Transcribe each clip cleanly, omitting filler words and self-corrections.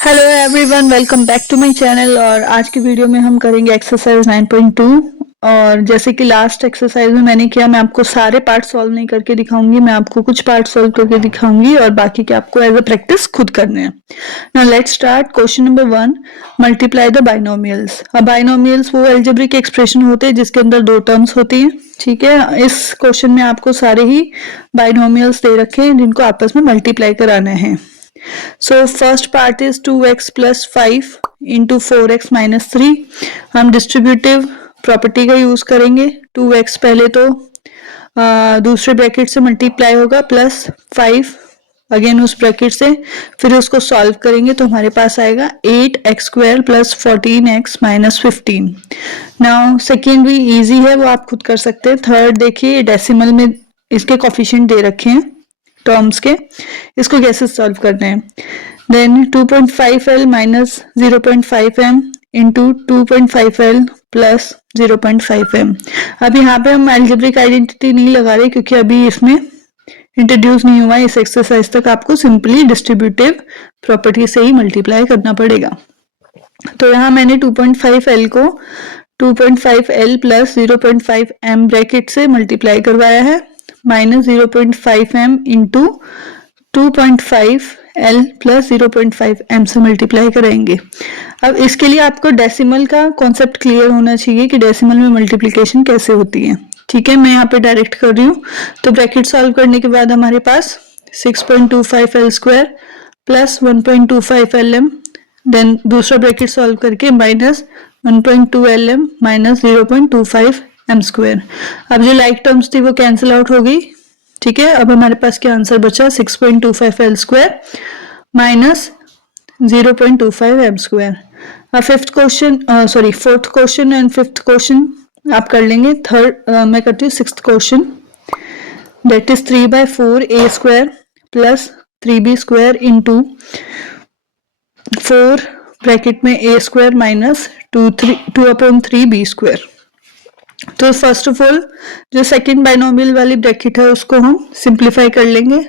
Hello everyone, welcome back to my channel. और आज की वीडियो में हम करेंगे एक्सरसाइज 9.2। और जैसे कि लास्ट एक्सरसाइज में मैंने किया, मैं आपको सारे पार्ट सॉल्व नहीं करके दिखाऊंगी, मैं आपको कुछ पार्ट सॉल्व करके दिखाऊंगी और बाकी के आपको एज अ प्रैक्टिस खुद करने हैं। Now let's start. Question number 1, multiply the binomials. अब बाइनोमियल्स वो अलजेब्रिक एक्सप्रेशन होते हैं जिसके अंदर दो टर्म्स होती हैं। ठीक है, इस क्वेश्चन में आपको सारे ही बाइनोमियल्स दे रखे हैं जिनको आपस में मल्टीप्लाई कराना है। So first part is 2x plus 5 into 4x minus 3। हम डिस्ट्रीब्यूटिव प्रॉपर्टी का यूज करेंगे। 2x पहले तो दूसरे ब्रैकेट से मल्टीप्लाई होगा प्लस 5 अगेन उस ब्रैकेट से, फिर उसको सॉल्व करेंगे तो हमारे पास आएगा 8x square plus 14x minus 15। Now second भी इजी है, वो आप खुद कर सकते हैं। थर्ड देखिए, डेसिमल में इसके कोफिशिएंट दे रखे हैं टर्म्स के, इसको कैसे सॉल्व करना है। Then 2.5l minus 0.5m into 2.5l plus 0.5m। अब यहाँ पे हम एल्जेब्रिक आइडेंटिटी नहीं लगा रहे क्योंकि अभी इसमें इंट्रोड्यूस नहीं हुआ है। इस एक्सरसाइज तक आपको सिंपली डिस्ट्रीब्यूटिव प्रॉपर्टी से ही मल्टीप्लाई करना पड़ेगा। तो यहाँ मैंने 2.5l को 2.5l प्लस 0.5m ब्रैकेट से मल्टीप्लाई करवाया है, minus 0.5m into 2.5l plus 0.5m से मल्टीप्लाई करेंगे। अब इसके लिए आपको डेसिमल का कॉन्सेप्ट क्लियर होना चाहिए कि डेसिमल में मल्टीप्लिकेशन कैसे होती है। ठीक है, मैं यहाँ पे डायरेक्ट कर रही हूँ। तो ब्रैकेट सॉल्व करने के बाद हमारे पास 6.25l square plus 1.25lm, then दूसरा ब्रैकेट सॉल्व करके minus 1.2lm minus 0.25m square. अब जो लाइक टर्म्स थी वो कैंसिल आउट हो गई। ठीक है, अब हमारे पास क्या आंसर बचा, 6.25l square minus 0.25m square. अब fourth question and fifth question आप कर लेंगे। थर्ड मैं करती हूँ sixth question, that is 3/4a square plus 3b square into 4 bracket में a square minus 2/3b square. तो फर्स्ट ऑफ ऑल जो सेकंड बाइनोमियल वाली ब्रैकेट है उसको हम सिंप्लीफाई कर लेंगे।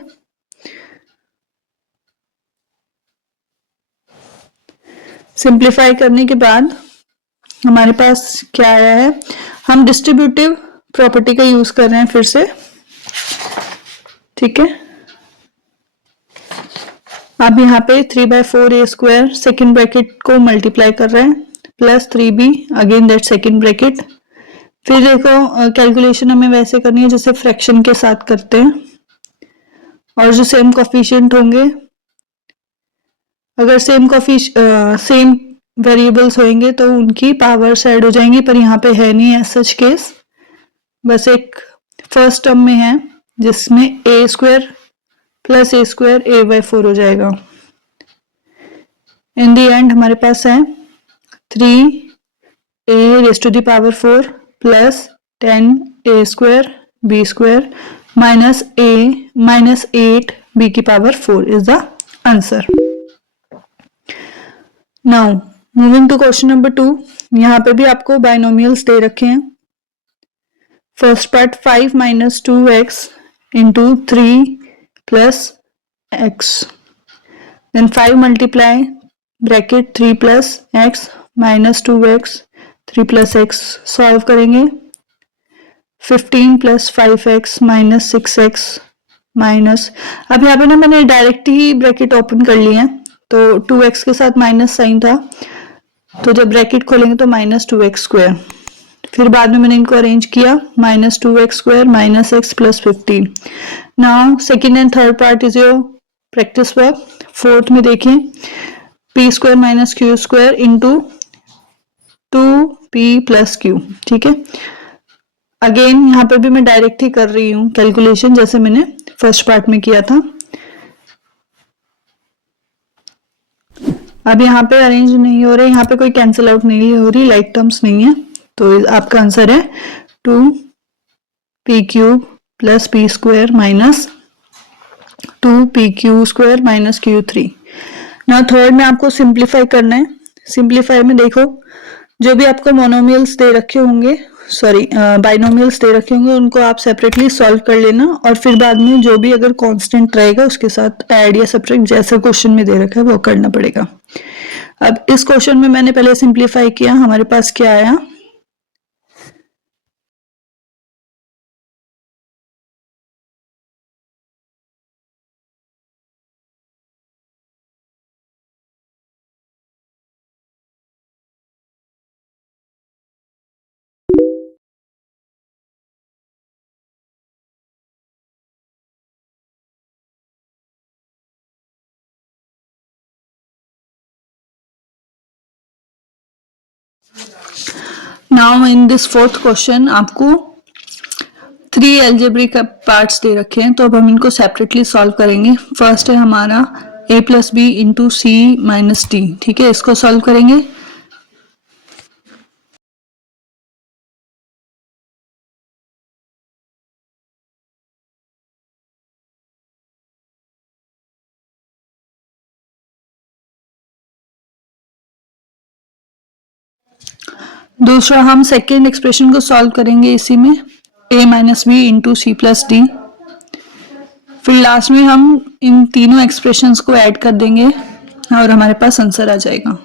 सिंप्लीफाई करने के बाद हमारे पास क्या आया है, हम डिस्ट्रीब्यूटिव प्रॉपर्टी का यूज कर रहे हैं फिर से। ठीक है, अब यहाँ पे 3/4a स्क्वायर सेकेंड ब्रैकेट को मल्टीप्लाई कर रहे हैं plus 3b again that second bracket. फिर देखो कैलकुलेशन हमें वैसे करनी है जैसे फ्रैक्शन के साथ करते हैं, और जो सेम कोफिशिएंट होंगे, अगर सेम वेरिएबल्स होंगे तो उनकी पावर्स ऐड हो जाएंगी, पर यहाँ पे है नहीं है सच केस। बस एक फर्स्ट टर्म में है जिसमें a square plus a square a/4 हो जाएगा। इन दी एंड हमारे पास है 3a raise to the power 4 plus 10a square b square minus 8b की power 4 is the answer. Now moving to question number 2, यहाँ पे भी आपको बाइनोमियल्स दे रखे हैं। First part 5 minus 2x into 3 plus x, then 5 multiply bracket 3 plus x minus 2x 3 plus x solve करेंगे। 15 plus 5x minus 6x minus, अब यहाँ पे ना मैंने डायरेक्ट ही ब्रैकेट ओपन कर लिया है, तो 2x के साथ माइनस साइन था, तो जब ब्रैकेट खोलेंगे तो माइनस 2x स्क्वायर। फिर बाद में मैंने इनको अरेंज किया, minus 2x square minus x plus 15। Now second and third part is your practice work. Fourth में देखें p square minus q square into 2p plus q। ठीक है, अगेन यहाँ पे भी मैं डायरेक्ट ही कर रही हूँ कैलकुलेशन जैसे मैंने फर्स्ट पार्ट में किया था। अब यहाँ पे अरेंज नहीं हो रहे, यहाँ पे कोई कैंसिल आउट नहीं हो रही, लाइक टर्म्स नहीं है, तो आपका आंसर है 2p³ plus p square minus 2pq square minus q3। ना थर्ड में आपको सिंप्लीफाई करना है। सिंप्लीफाई में देखो जो भी आपको मोनोमियल्स दे रखे होंगे सॉरी बाइनोमियल्स दे रखे होंगे, उनको आप सेपरेटली सॉल्व कर लेना और फिर बाद में जो भी अगर कांस्टेंट रहेगा उसके साथ ऐड या सब्ट्रैक्ट जैसा क्वेश्चन में दे रखा है वो करना पड़ेगा। अब इस क्वेश्चन में मैंने पहले सिंप्लीफाई किया, हमारे पास क्या आया, now in this fourth question आपको 3 एल्जेब्रिक पार्ट्स दे रखे हैं, तो अब हम इनको सेपरेटली सॉल्व करेंगे। फर्स्ट है हमारा a plus b into c minus d, ठीक है, इसको सॉल्व करेंगे। दूसरा हम सेकेंड एक्सप्रेशन को सॉल्व करेंगे इसी में, a minus b into c plus d. फिर लास्ट में हम इन तीनों एक्सप्रेशंस को ऐड कर देंगे और हमारे पास आंसर आ जाएगा।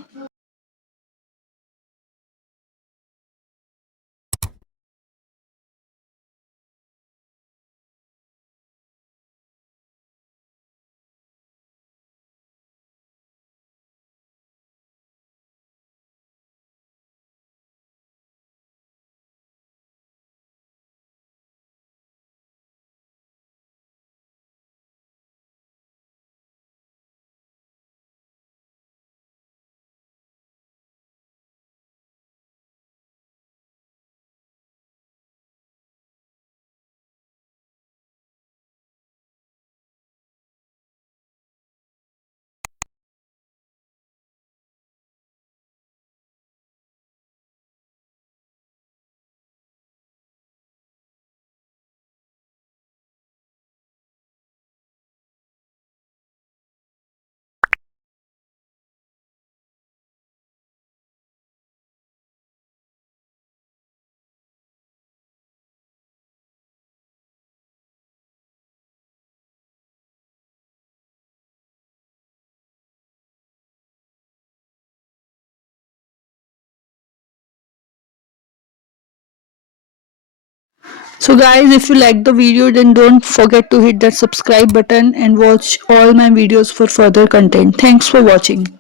So guys, if you like the video, then don't forget to hit that subscribe button and watch all my videos for further content. Thanks for watching.